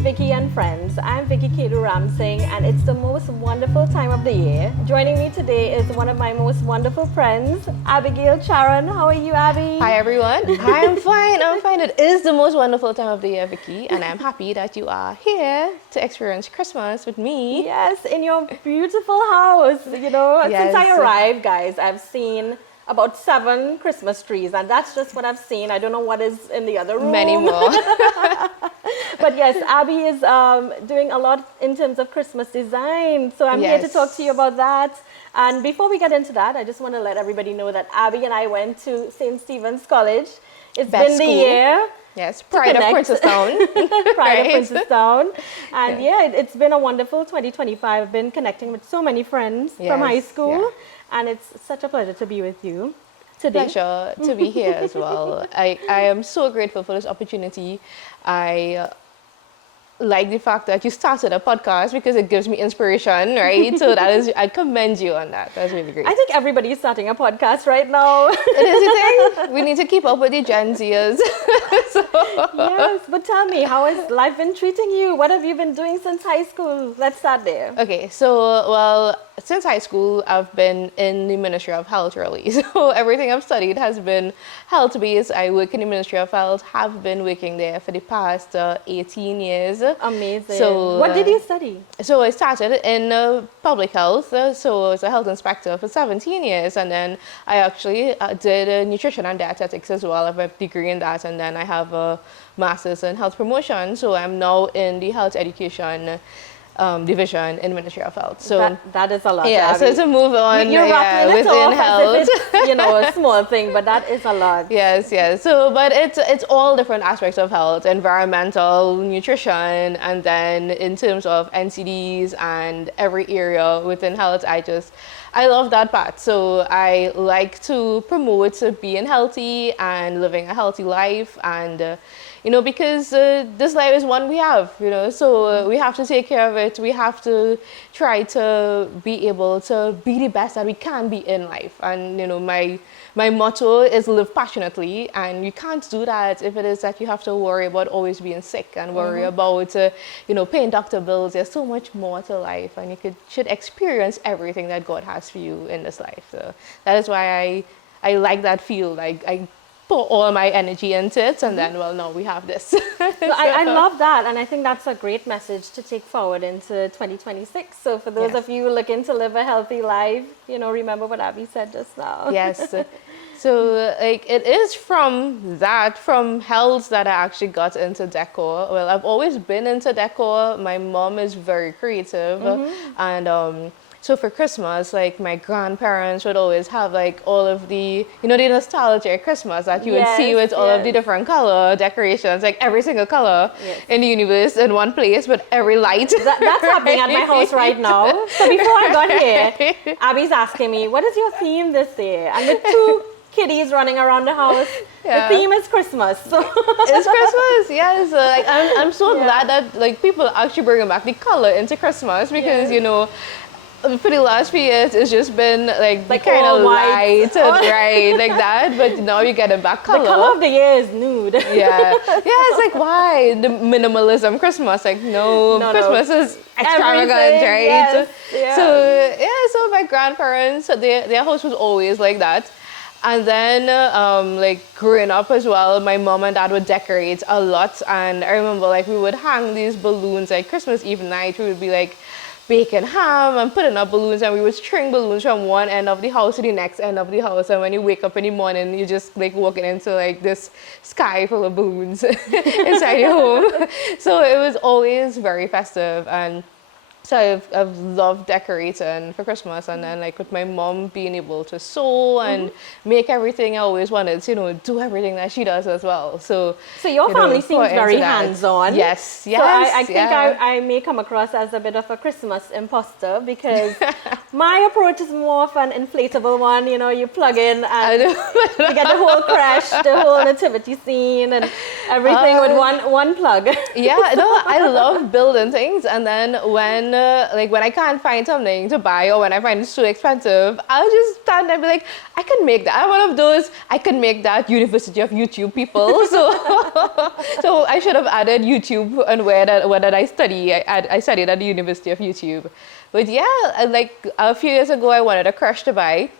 Vicky and Friends. I'm Vicky Khadoo-Ramsingh, and it's the most wonderful time of the year. Joining me today is one of my most wonderful friends, Abbegail Charan. How are you, Abby? Hi, everyone. Hi, I'm fine. It is the most wonderful time of the year, Vicky, and I'm happy that you are here to experience Christmas with me. Yes, in your beautiful house. You know, Yes. since I arrived, guys, I've seen about 7 Christmas trees, and that's just what I've seen. I don't know what is in the other room. Many more. But yes, Abby is doing a lot in terms of Christmas design. So I'm here to talk to you about that. And before we get into that, I just want to let everybody know that Abby and I went to St. Stephen's College. It's Best been the school. year. Yes, pride of Princestown. Pride of Princestown. And it's been a wonderful 2025. I've been connecting with so many friends from high school. Yeah. And it's such a pleasure to be with you today. Pleasure to be here as well. I am so grateful for this opportunity. I like the fact that you started a podcast because it gives me inspiration, right? So I commend you on that. That's really great. I think everybody is starting a podcast right now. It is a thing. We need to keep up with the Gen Zers. Yes, but tell me, how has life been treating you? What have you been doing since high school? Let's start there. Okay, so, since high school, I've been in the Ministry of Health, really. So everything I've studied has been health-based. I work in the Ministry of Health, have been working there for the past 18 years. Amazing. So, what did you study? So I started in public health, so I was a health inspector for 17 years, and then I actually did nutrition and dietetics as well. I have a degree in that, and then I have a master's in health promotion, so I'm now in the health education division in Ministry of Health. So that is a lot. yeah, so to move on you're rattling it within off health. as if it's, a small thing, but that is a lot. Yes. So, but it's all different aspects of health: environmental, nutrition, and then in terms of NCDs and every area within health. I love that part. So I like to promote being healthy and living a healthy life, and because this life is one we have, so we have to take care of it. We have to try to be able to be the best that we can be in life. And, my motto is live passionately, and you can't do that if it is that you have to worry about always being sick and worry about, paying doctor bills. There's so much more to life, and you should experience everything that God has for you in this life. So that is why I like that field. I put all my energy into it, and then, now we have this. I love that, and I think that's a great message to take forward into 2026. So for those of you looking to live a healthy life, remember what Abby said just now. Yes. So it is from health that I actually got into decor. Well, I've always been into decor. My mom is very creative, and so for Christmas, my grandparents would always have all of the, the nostalgic Christmas that you would see with all of the different color decorations, every single color in the universe in one place with every light. That's happening at my house right now. So before I got here, Abby's asking me, what is your theme this year? And with 2 kiddies running around the house, the theme is Christmas. So. It's Christmas, yes. I'm so glad that people actually bringing back the color into Christmas, because for the last few years, it's just been the kind of light and bright like that. But now you get it back color. The color of the year is nude. Yeah, it's why the minimalism Christmas? No, Christmas is extravagant, right? Yes, yeah. So my grandparents, their house was always like that. And then, growing up as well, my mom and dad would decorate a lot. And I remember, we would hang these balloons, Christmas Eve night, we would be, baking ham and putting up balloons, and we would string balloons from one end of the house to the next end of the house. And when you wake up in the morning, you just, walking into, this sky full of balloons inside your home. So it was always very festive. And so I've loved decorating for Christmas, and then with my mom being able to sew and make everything, I always wanted to do everything that she does as well. So your family seems very hands-on. Yes. So I think I may come across as a bit of a Christmas imposter, because my approach is more of an inflatable one. You plug in and you get the whole crash, the whole nativity scene, and everything with one plug. I love building things, and then when like when I can't find something to buy or when I find it too expensive, I'll just stand there and be like, I can make that. I'm one of those, I can make that University of YouTube people. So, so I should have added YouTube and where did I study? I studied at the University of YouTube. But yeah, like a few years ago, I wanted a crush to buy.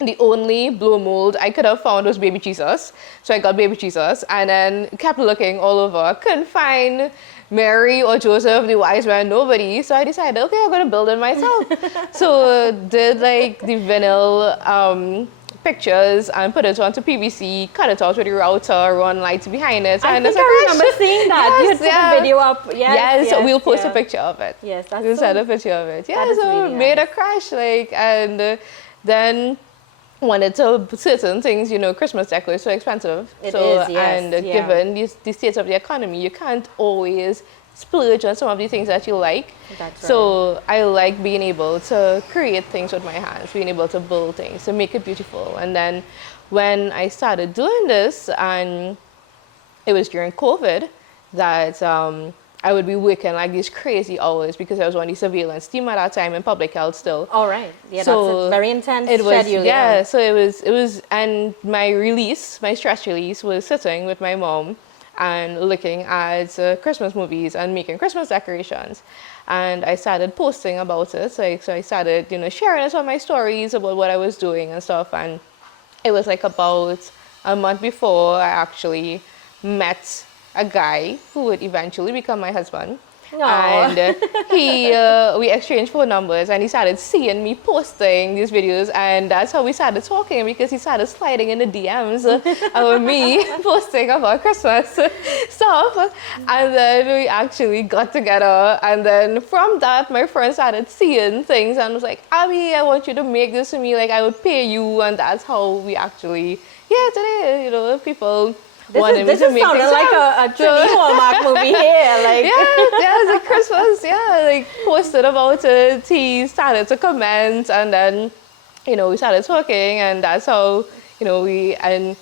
The only blow mold I could have found was baby Jesus. So I got baby Jesus and then kept looking all over. Couldn't find Mary or Joseph, the wise man, nobody. So I decided, okay, I'm going to build it myself. So did like the vinyl pictures and put it onto PVC, cut it out with the router, run lights behind it. I think I remember seeing that. Yes, You had put a video up. Yes, yes, we'll post a picture of it. Yes, that's we'll so, send a picture of it. Yeah, so really made nice. a crash, like, and then wanted to certain things, you know, Christmas decor is so expensive. It so, is, yes, and yeah. given the state of the economy, you can't always splurge on some of the things that you like. That's right. So I like being able to create things with my hands, being able to build things, to make it beautiful. And then when I started doing this, and it was during COVID, that I would be working like these crazy hours because I was on the surveillance team at that time in public health still. All right. Yeah, So that's a very intense it was, schedule. yeah, so it was, and my release, my stress release was sitting with my mom and looking at Christmas movies and making Christmas decorations. And I started posting about it. Like, so I started, you know, sharing it on my stories about what I was doing and stuff. And it was like about a month before I actually met a guy who would eventually become my husband. Aw. And we exchanged phone numbers and he started seeing me posting these videos, and that's how we started talking, because he started sliding in the DMs of me posting about Christmas stuff. And then we actually got together, and then from that my friend started seeing things and was like, Abby, I want you to make this for me, like I would pay you. And that's how we actually, yeah, today, you know, people This is sounding like a Trini Hallmark movie here. Like. yeah, it's like Christmas, yeah, like posted about it, he started to comment, and then, you know, we started talking, and that's how, you know, and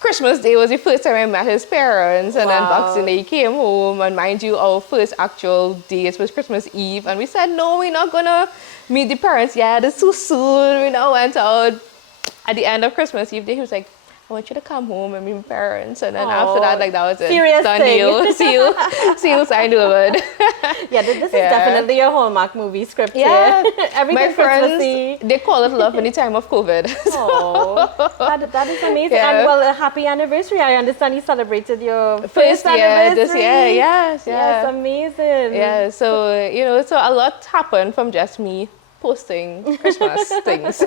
Christmas Day was the first time I met his parents, and then Boxing Day he came home, and mind you, our first actual date was Christmas Eve, and we said, no, we're not gonna meet the parents yet, it's too soon. We now went out at the end of Christmas Eve Day. He was like, I want you to come home and meet my parents. And then after that, like, that was it. Serious Done thing. deal. See you, signed over. Yeah, this is definitely a Hallmark movie script Yeah. here. Everything My friends, Christmassy. they call it love in the time of COVID. Oh, that is amazing. Yeah. And well, a happy anniversary. I understand you celebrated your First year anniversary. this year, yes, yeah. Yes, amazing. Yeah, so, you know, so a lot happened from just me posting Christmas things.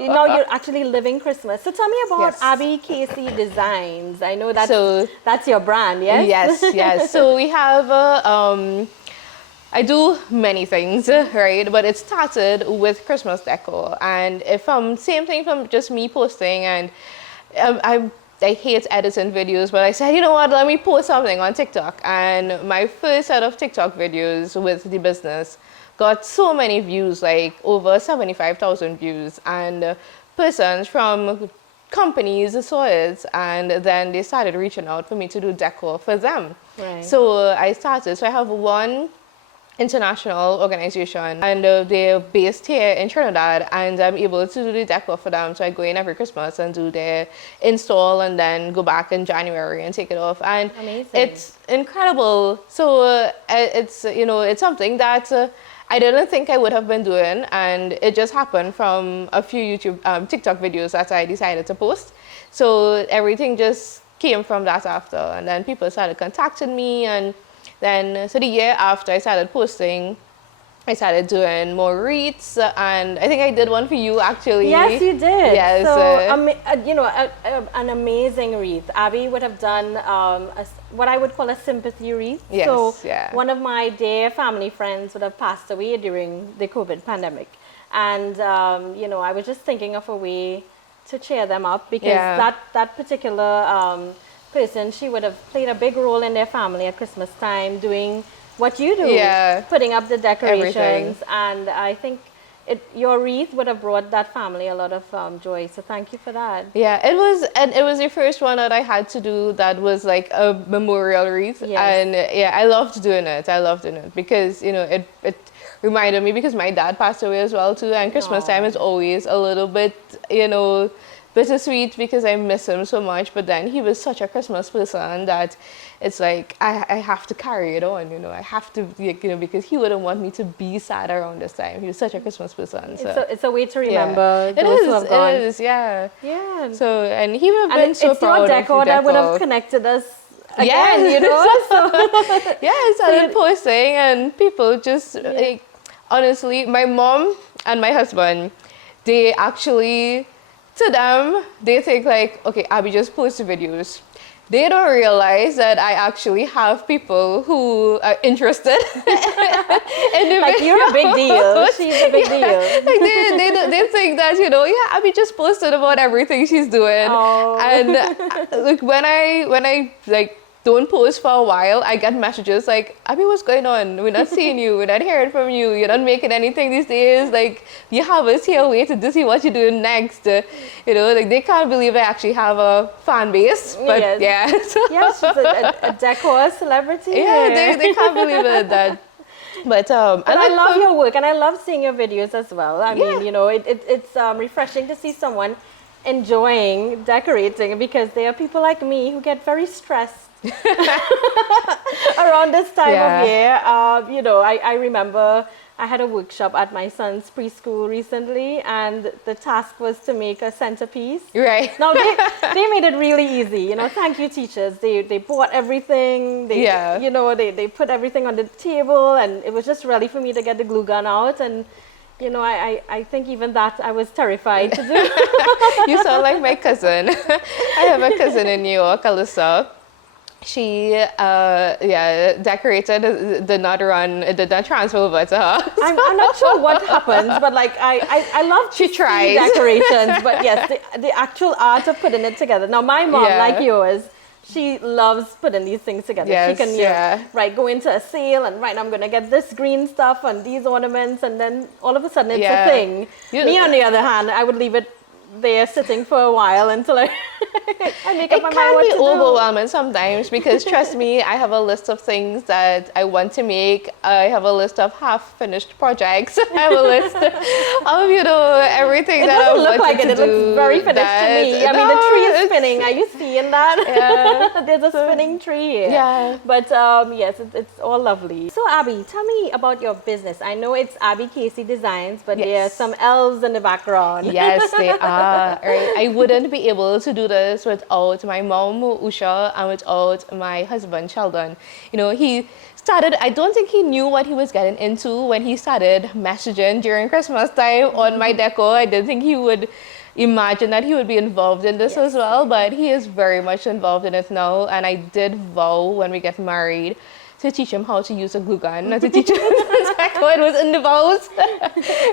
You know, you're actually living Christmas. So tell me about Yes. Abby Casey Designs. I know that's your brand, yes? Yes. So we have, I do many things, right? But it started with Christmas decor. And same thing from just me posting, and I hate editing videos, but I said, you know what, let me post something on TikTok. And my first set of TikTok videos with the business got so many views, like over 75,000 views, and persons from companies saw it, and then they started reaching out for me to do decor for them. Right. So I I have one international organization, and they're based here in Trinidad, and I'm able to do the decor for them. So I go in every Christmas and do their install, and then go back in January and take it off. And Amazing. it's incredible. So it's, you know, it's something that I didn't think I would have been doing, and it just happened from a few TikTok videos that I decided to post. So everything just came from that after, and then people started contacting me, and then so the year after I started posting, I started doing more wreaths, and I think I did one for you actually. Yes, you did. Yes. So, you know, an amazing wreath. Abby would have done what I would call a sympathy wreath. Yes, so yeah. One of my dear family friends would have passed away during the COVID pandemic. And, you know, I was just thinking of a way to cheer them up, because that particular person, she would have played a big role in their family at Christmas time, doing what you do, putting up the decorations. Everything. And I think your wreath would have brought that family a lot of joy. So thank you for that. Yeah, it was the first one that I had to do that was like a memorial wreath. Yes. And yeah, I loved doing it. I loved doing it because, you know, it reminded me because my dad passed away as well too, and Christmas time is always a little bit, you know, bittersweet because I miss him so much. But then he was such a Christmas person that it's like I have to carry it on, you know. I have to, you know, because he wouldn't want me to be sad around this time. He was such a Christmas person. So it's a way to remember yeah. those who have gone. It is, yeah. Yeah. So, and he would have been so proud it's your decor of that would have connected us again, yes. you know. So yeah, I started posting and people just, like, honestly, my mom and my husband, they actually, to them, they think like, okay, Abby just posts videos. They don't realize that I actually have people who are interested in the like, you're a big deal. She's a big deal. Like they think that, you know, yeah, Abby just posted about everything she's doing. Oh. And like when I like don't post for a while, I get messages like, Abby, what's going on? We're not seeing you. We're not hearing from you. You're not making anything these days. Like, you have us here waiting to see what you're doing next. You know, like, they can't believe I actually have a fan base. But yes. yeah. Yes, she's a decor celebrity. Yeah, they can't believe it. That. But I love your work, and I love seeing your videos as well. I mean, you know, it's refreshing to see someone enjoying decorating, because there are people like me who get very stressed around this time of year. You know, I remember I had a workshop at my son's preschool recently, and the task was to make a centerpiece. Right. Now they made it really easy. You know, thank you, teachers. They bought everything. You know, they put everything on the table, and it was just ready for me to get the glue gun out. And you know, I think even that I was terrified to do. You sound like my cousin. I have a cousin in New York, Alyssa. She decorated, did not transfer over to her. I'm not sure what happens, but like I love she tries decorations, but yes, the actual art of putting it together. Now my mom, like yours, she loves putting these things together. Yes, she can go into a sale and I'm gonna get this green stuff and these ornaments, and then all of a sudden it's a thing. Me on the other hand, I would leave it there sitting for a while until I make up my mind what to do. It can be overwhelming sometimes, because trust me, I have a list of things that I want to make. I have a list of half-finished projects. I have a list of, you know, everything that I want to do. It doesn't look like it. It looks very finished to me. I mean, the tree is spinning. Are you seeing that? Yeah. There's a spinning tree here. Yeah. But yes, it's all lovely. So Abby, tell me about your business. I know it's Abby Casey Designs, but there are some elves in the background. Yes, they are. Right? I wouldn't be able to do this without my mom, Usha, and without my husband, Sheldon. You know, he started, I don't think he knew what he was getting into when he started messaging during Christmas time on my decor. I didn't think he would imagine that he would be involved in this as well, but he is very much involved in it now. And I did vow when we get married to teach him how to use a glue gun, to teach him it was in the vows,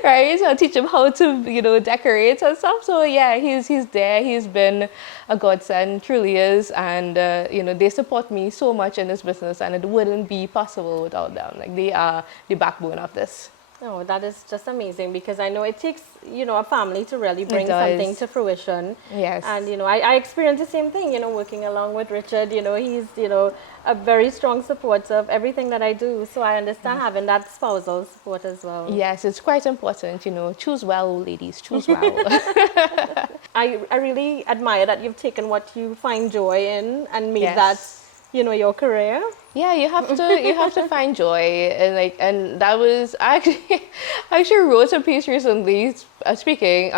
right? So teach him how to, you know, decorate and stuff. So yeah, he's there. He's been a godsend, truly is. And you know, they support me so much in this business, and it wouldn't be possible without them. Like, they are the backbone of this. Oh, that is just amazing, because I know it takes, you know, a family to really bring something to fruition. Yes. And, you know, I experienced the same thing, you know, working along with Richard. You know, he's, you know, a very strong supporter of everything that I do. So I understand having that spousal support as well. Yes, it's quite important, you know. Choose well, ladies, choose well. I really admire that you've taken what you find joy in and made that, you know, your career. Yeah, you have to find joy, and that was I actually wrote a piece recently. Speaking,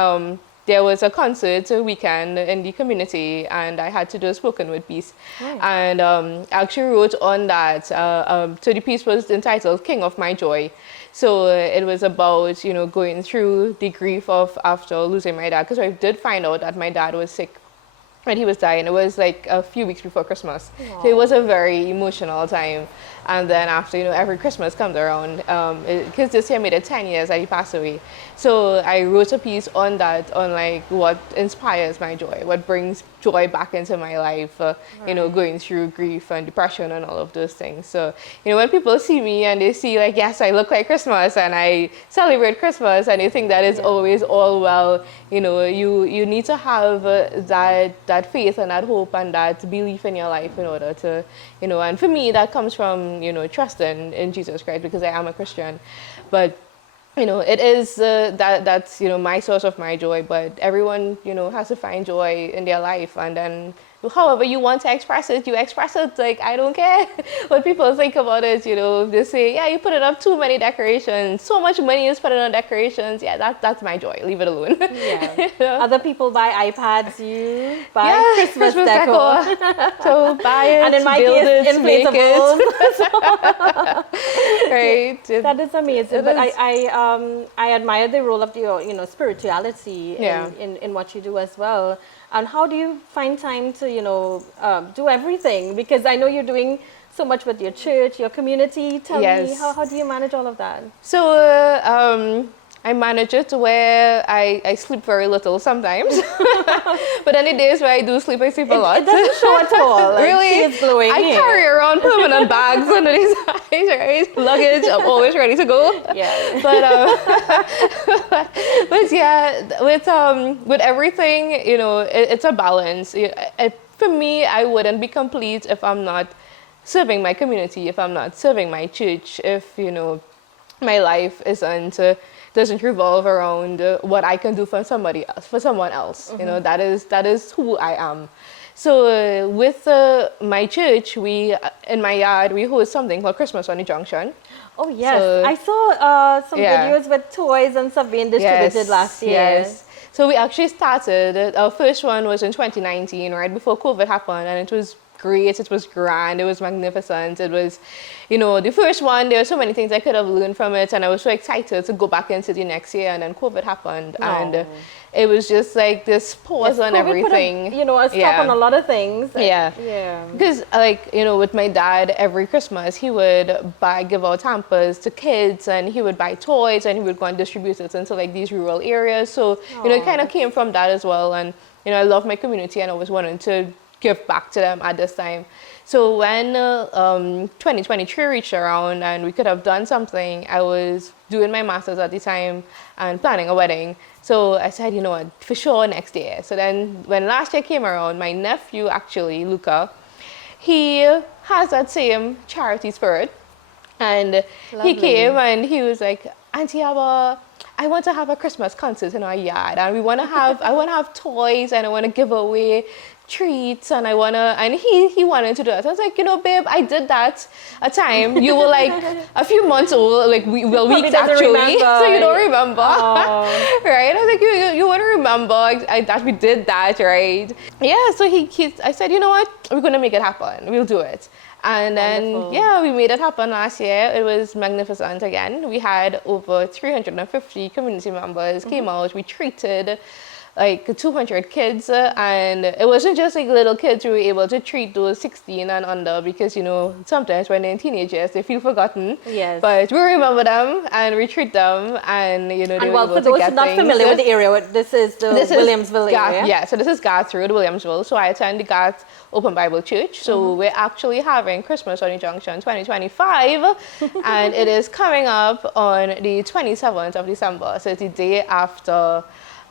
there was a concert weekend in the community, and I had to do a spoken word piece, and I actually wrote on that. So the piece was entitled "King of My Joy." So it was about, you know, going through the grief of after losing my dad, because I did find out that my dad was sick when he was dying. It was like a few weeks before Christmas. Aww. So it was a very emotional time. And then after, every Christmas comes around, because this year made it 10 years that he passed away. So I wrote a piece on that, on like what inspires my joy, what brings joy back into my life, going through grief and depression and all of those things. So, when people see me and they see like, yes, I look like Christmas and I celebrate Christmas, and they think that it's always all well, you need to have that faith and that hope and that belief in your life in order to, and for me that comes from, trusting in Jesus Christ, because I am a Christian. But it is that's my source of my joy, but everyone has to find joy in their life, and then however you want to express it, you express it. Like, I don't care what people think about it. They say, yeah, you put it up too many decorations, so much money is put on decorations. Yeah, that's my joy. Leave it alone. Yeah. Other people buy iPads, you buy Christmas decor. So buy it, and in my build case, it, inflatables. Right. That is amazing. But I admire the role of your spirituality in what you do as well. And how do you find time to, do everything? Because I know you're doing so much with your church, your community. Tell me, how do you manage all of that? So I manage it where I sleep very little sometimes. But any days where I do sleep, I sleep a lot. It doesn't show at all. Like, really? She is glowing. I carry around permanent bags under these eyes, right? Luggage, I'm always ready to go. Yeah. But yeah, with everything, it's a balance. For me, I wouldn't be complete if I'm not serving my community, if I'm not serving my church, if, my life doesn't revolve around what I can do for somebody else, for someone else. Mm-hmm. That is who I am. So with my church, in my yard, we host something called Christmas on D Junction. Oh yes, so, I saw some videos with toys and stuff being distributed last year. Yes. So we actually started, our first one was in 2019, right before COVID happened, and it was great, it was grand, it was magnificent. It was, the first one, there were so many things I could have learned from it, and I was so excited to go back into the next year, and then COVID happened, and it was just like this pause on everything. Put a stop on a lot of things. Yeah. Because with my dad, every Christmas, he would give out hampers to kids, and he would buy toys, and he would go and distribute it into like these rural areas. So, it kind of came from that as well. And, I love my community, and I always wanted to give back to them at this time. So when 2023 reached around and we could have done something, I was doing my master's at the time and planning a wedding. So I said, what, for sure next year. So then when last year came around, my nephew actually, Luca, he has that same charity spirit. And Lovely. He came and he was like, Auntie Abba, I want to have a Christmas concert in our yard, and I want to have toys, and I want to give away treats, and he wanted to do that. I was like, babe, I did that a time. You were like a few months old, like weeks actually, so you don't remember. Right? I was like, you want to remember that we did that, right? Yeah, so I said, you know what, we're going to make it happen. We'll do it. And then, we made it happen last year. It was magnificent again. We had over 350 community members came out. We treated like 200 kids, and it wasn't just like little kids. We were able to treat those 16 and under, because sometimes when they're teenagers they feel forgotten. Yes. But we remember them and we treat them, and they and well, for those not familiar with the area, this is Williamsville area. Yeah, so this is Garth Road, Williamsville. So I attend the Garth Open Bible Church. So we're actually having Christmas on D Junction 2025, and it is coming up on the 27th of December. So it's the day after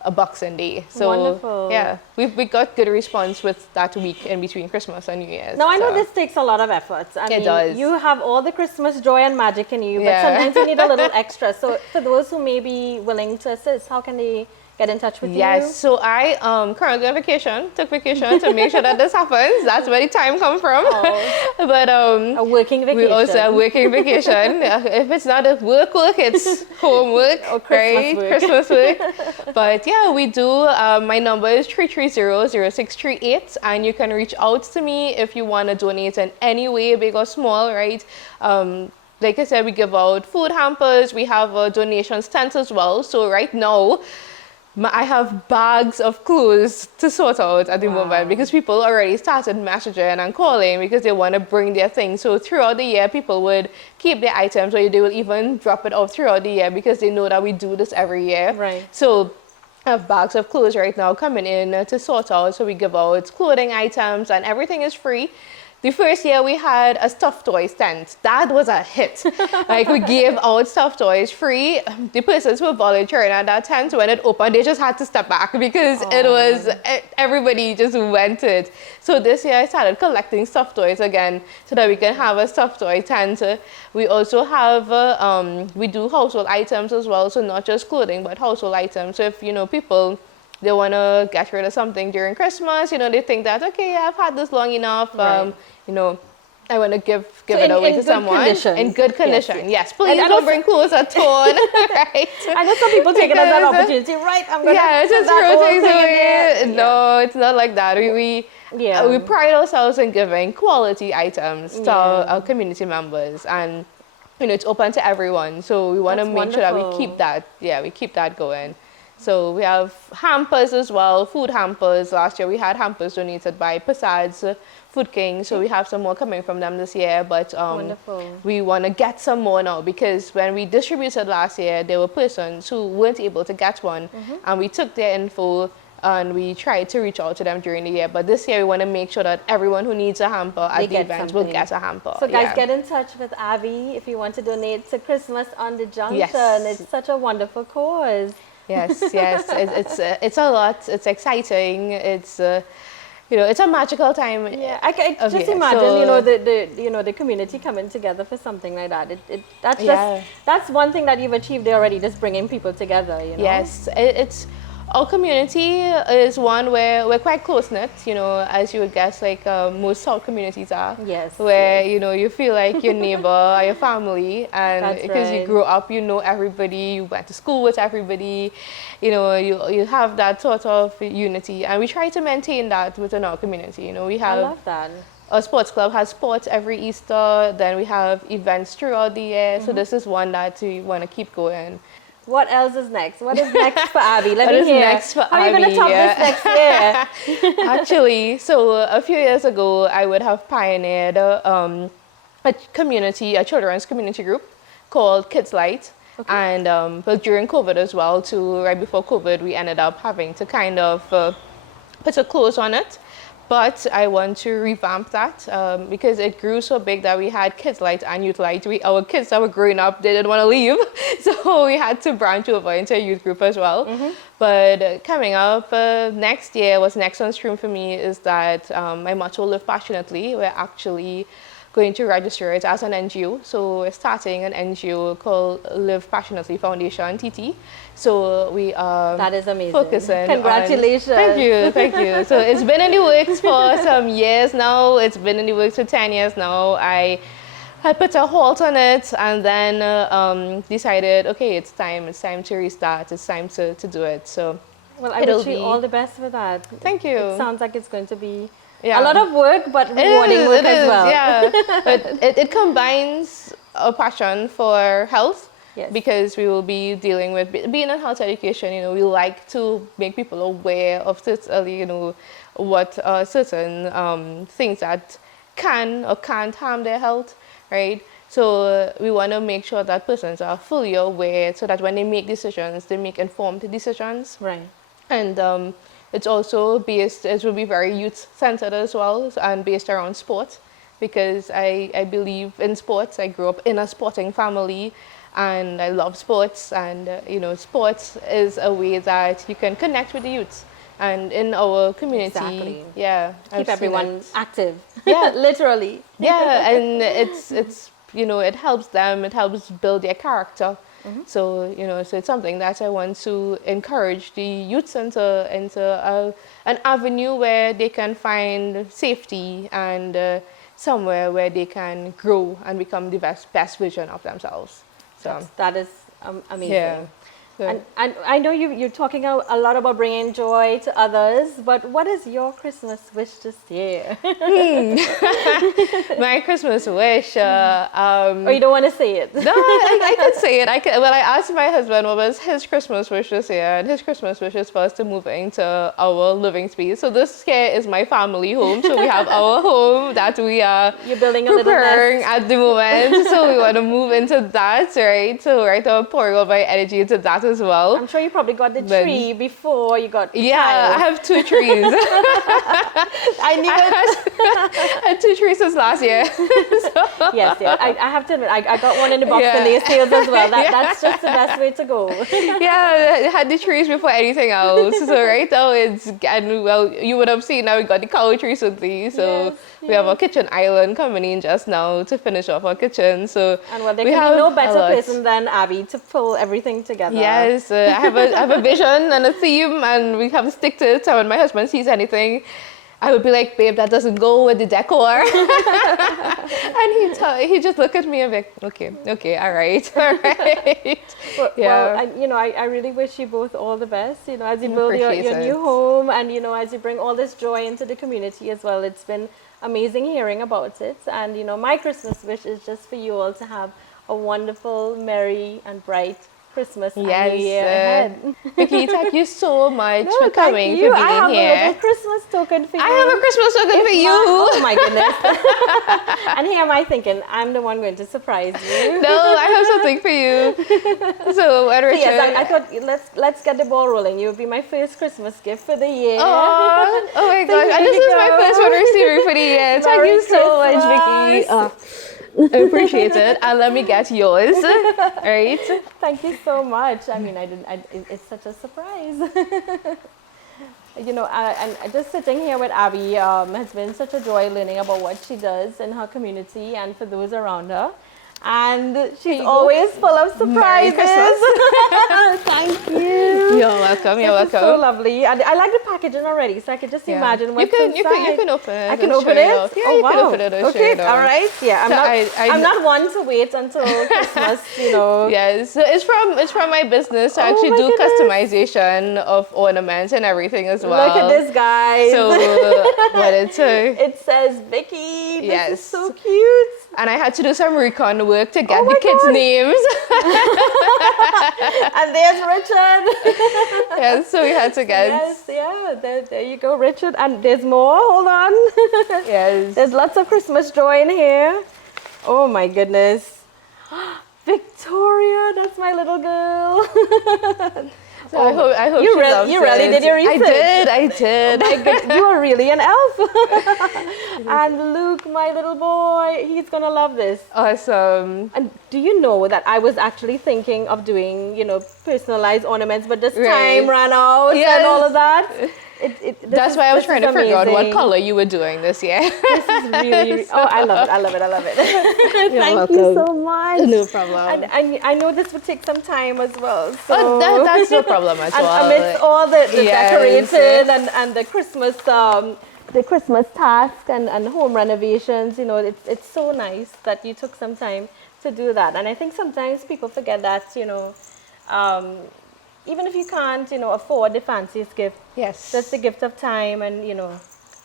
a Boxing Day. So wonderful. Yeah, we got good response with that week in between Christmas and New Year's. Now I know this takes a lot of effort. I mean, does. You have all the Christmas joy and magic in you, but sometimes you need a little extra. So for those who may be willing to assist, how can they get in touch with you? Yes, so I currently on vacation, took vacation to make sure that this happens. That's where the time comes from. But a working vacation. We also a working vacation. If it's not a work, it's homework, or Christmas work. But yeah, we do. My number is 330-0638, and you can reach out to me if you want to donate in any way, big or small, right? Like I said, we give out food hampers. We have a donation tent as well. So right now, I have bags of clothes to sort out at the moment because people already started messaging and calling because they want to bring their things. So throughout the year, people would keep their items, or they will even drop it off throughout the year because they know that we do this every year. Right. So I have bags of clothes right now coming in to sort out. So we give out clothing items and everything is free. The first year we had a stuffed toys tent. That was a hit. Like we gave out stuffed toys free. The persons who were volunteering at that tent, when it opened, they just had to step back because it was, everybody just went to it. So this year I started collecting stuffed toys again so that we can have a stuffed toy tent. We also have, we do household items as well. So not just clothing, but household items. So if, people, they want to get rid of something during Christmas, they think that, okay, I've had this long enough, Right. I want to give it away to someone. Condition. In good condition. Yes, please And don't bring clothes a torn, right? I know some people take it as an opportunity, right? I'm going to just throw things away. No, it's not like that. We pride ourselves in giving quality items to our community members, and it's open to everyone. So we want to make sure that we keep that. Yeah, we keep that going. So we have hampers as well, food hampers. Last year we had hampers donated by Prasad's Food King, so we have some more coming from them this year. But we want to get some more now because when we distributed last year, there were persons who weren't able to get one, and we took their info and we tried to reach out to them during the year. But this year we want to make sure that everyone who needs a hamper at the event will get a hamper. So guys, get in touch with Abby if you want to donate to Christmas on the Junction. Yes. It's such a wonderful cause. Yes, it's a lot. It's exciting. It's it's a magical time. Yeah, I just imagine so, the community coming together for something like that. That's one thing that you've achieved there already, just bringing people together. Yes, it's our community is one where we're quite close knit. As you would guess, like most South communities are. Yes. Where you feel like your neighbor or your family, and because you grew up, everybody. You went to school with everybody. You have that sort of unity, and we try to maintain that within our community. We have. I love that. Our sports club has sports every Easter. Then we have events throughout the year. So this is one that we want to keep going. What else is next? What is next for Abby? Let me hear. Next for How are you going to top this next year? Actually, so a few years ago, I would have pioneered a children's community group called Kids Light. Okay. And but during COVID as well, right before COVID, we ended up having to kind of put a close on it. But I want to revamp that because it grew so big that we had Kids Light and Youth Light. Our kids that were growing up, they didn't want to leave. So we had to branch over into a youth group as well. But coming up next year, what's next on stream for me is that my motto, Live Passionately, we're actually going to register it as an NGO. So we're starting an NGO called Live Passionately Foundation, TT. So we are that is amazing. Focusing Congratulations. Thank you. So it's been in the works for some years now. It's been in the works for 10 years now. I put a halt on it and then decided, okay, it's time to restart. It's time to do it. So well, I wish you all the best for that. Thank you. It sounds like it's going to be a lot of work, but rewarding work as well. Yeah, but it combines a passion for health. Yes. Because we will be dealing with being in health education. We like to make people aware of what certain things that can or can't harm their health, right? So we want to make sure that persons are fully aware, so that when they make decisions, they make informed decisions. Right. And it's also it will be very youth-centered as well, and based around sport, because I believe in sports. I grew up in a sporting family, and I love sports, and sports is a way that you can connect with the youth. And in our community, keep everyone active. Yeah, literally. Yeah, and it's it helps them. It helps build their character. So so it's something that I want to encourage the youth into an avenue where they can find safety and somewhere where they can grow and become the best version of themselves. So that is amazing. Yeah. Good. And I know you're talking a lot about bringing joy to others, but what is your Christmas wish this year? My Christmas wish. Or you don't want to say it? No, I could say it. Well, I asked my husband what was his Christmas wish this year, and his Christmas wish is for us to move into our living space. So this here is my family home. So we have our home that we are You're building a little preparing nest. at the moment. So we want to move into that, right? So right now, I'm pouring all my energy into that as well. I'm sure you probably got the But- tree before you got Yeah, I child. have 2 trees. I knew it. I had 2 trees since last year. Yes, yeah. I have to admit, I got one in the box Yeah. and they sales as well. Yeah. That's just the best way to go. Yeah, I had the trees before anything else. So right now and well, you would have seen now we got the cow trees with these. So Yes, we have a kitchen island coming in just now to finish off our kitchen. So And well, there we can have be no a better lot. person than Abby to pull everything together. Yes, I have a vision and a theme, and we have to stick to it. So when my husband sees anything, I would be like, babe, that doesn't go with the decor. And he just look at me and be like, okay, all right. Yeah. Well, I really wish you both all the best, as you build your Appreciate new it. home and, as you bring all this joy into the community as well. It's been amazing hearing about it. And, my Christmas wish is just for you all to have a wonderful, merry and bright Christmas and New Year ahead. Vicky, thank you so much No, for coming, thank you. for being I have a here. little Christmas token for you. I have a Christmas token for you. Oh my goodness. And here am I thinking, I'm the one going to surprise you. No, I have something for you. So, Richard. Yes, I thought let's get the ball rolling. You would be my first Christmas gift for the year. Oh my So gosh. And here this you is my go. first one receiving for the year. Thank Merry you so much, Vicky. Christmas. I appreciate it. And let me get yours. All right. Thank you so much. I mean, it's such a surprise. And just sitting here with Abby has been such a joy learning about what she does in her community and for those around her. And she's always full of surprises. Thank you. You're welcome. You're This is so welcome. lovely. And I like the packaging already, so I can just imagine what's inside. You can open it. I can and open show it? off. Yeah, Oh, you wow. can open it and show Okay, it off. all right. Yeah, I'm not one to wait until Christmas, Yes, so it's from my business. I Oh actually my do goodness. customization of ornaments and everything as well. Look at this, guys. So what it's It says Vicky. This Yes. is so cute. and I had to do some recon work to get Oh my the kids' God. names. And there's Richard. Yes, so we had to get Yes, yeah. There you go, Richard. And there's more. Hold on. yes. There's lots of Christmas joy in here. Oh my goodness. Victoria, that's my little girl. So I hope you she loves you really it. did your research. I did. My God, you are really an elf. And Luke, my little boy, he's gonna love this. Awesome. And do you know that I was actually thinking of doing, personalized ornaments, but this Right. time ran out Yes. and all of that. That's why I was trying to figure out what amazing. color you were doing this year. This is really, oh, I love it. Thank you so much. No problem. And I know this would take some time as well. So. Oh, that's no problem at And all. amidst all the Yes, decorating yes. and the Christmas task and home renovations, it's so nice that you took some time to do that. And I think sometimes people forget that, even if you can't, afford the fanciest gift, Yes. just the gift of time and,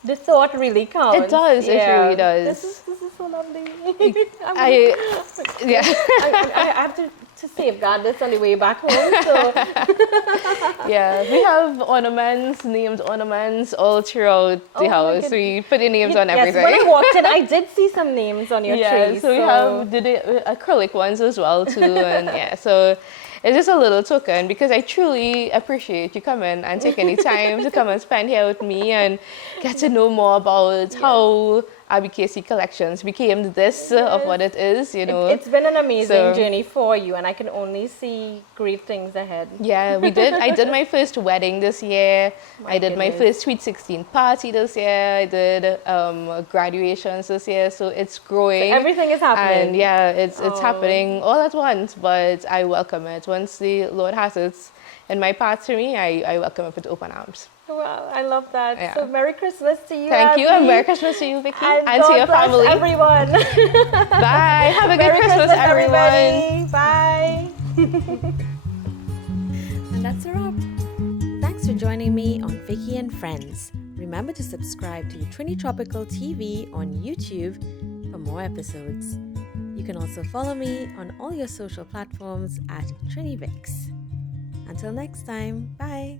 the thought really counts. It does. It really does. This is so lovely. Yeah. I have to safeguard this on the way back home. So Yeah, we have named ornaments all throughout the Oh my house. goodness. We put the names on yes, everything. when I walked in, I did see some names on your Yeah, tree. so we have the acrylic ones as well too, and yeah, so it's just a little token because I truly appreciate you coming and taking the time to come and spend here with me and get to know more about how ABKC Collections became this of what it is, It's been an amazing So- journey for you, and I can only see great things ahead. Yeah, we did. I did my first wedding this year. I did my goodness. first Sweet 16 party this year. I did graduations this year. So it's growing. Everything is happening. And yeah, it's Oh. happening all at once, but I welcome it. Once the Lord has it in my path to me, I welcome it with open arms. Well, I love that. Yeah. So Merry Christmas to you. Thank you, Abby. and Merry Christmas to you, Vicky, And and to God your bless family. everyone. Bye. Have a good Merry Christmas, everyone. everybody. Bye. And that's a wrap. Thanks for joining me on Vicky and Friends. Remember to subscribe to TriniTropicalTV on YouTube for more episodes. You can also follow me on all your social platforms at TriniVix. Until next time, bye.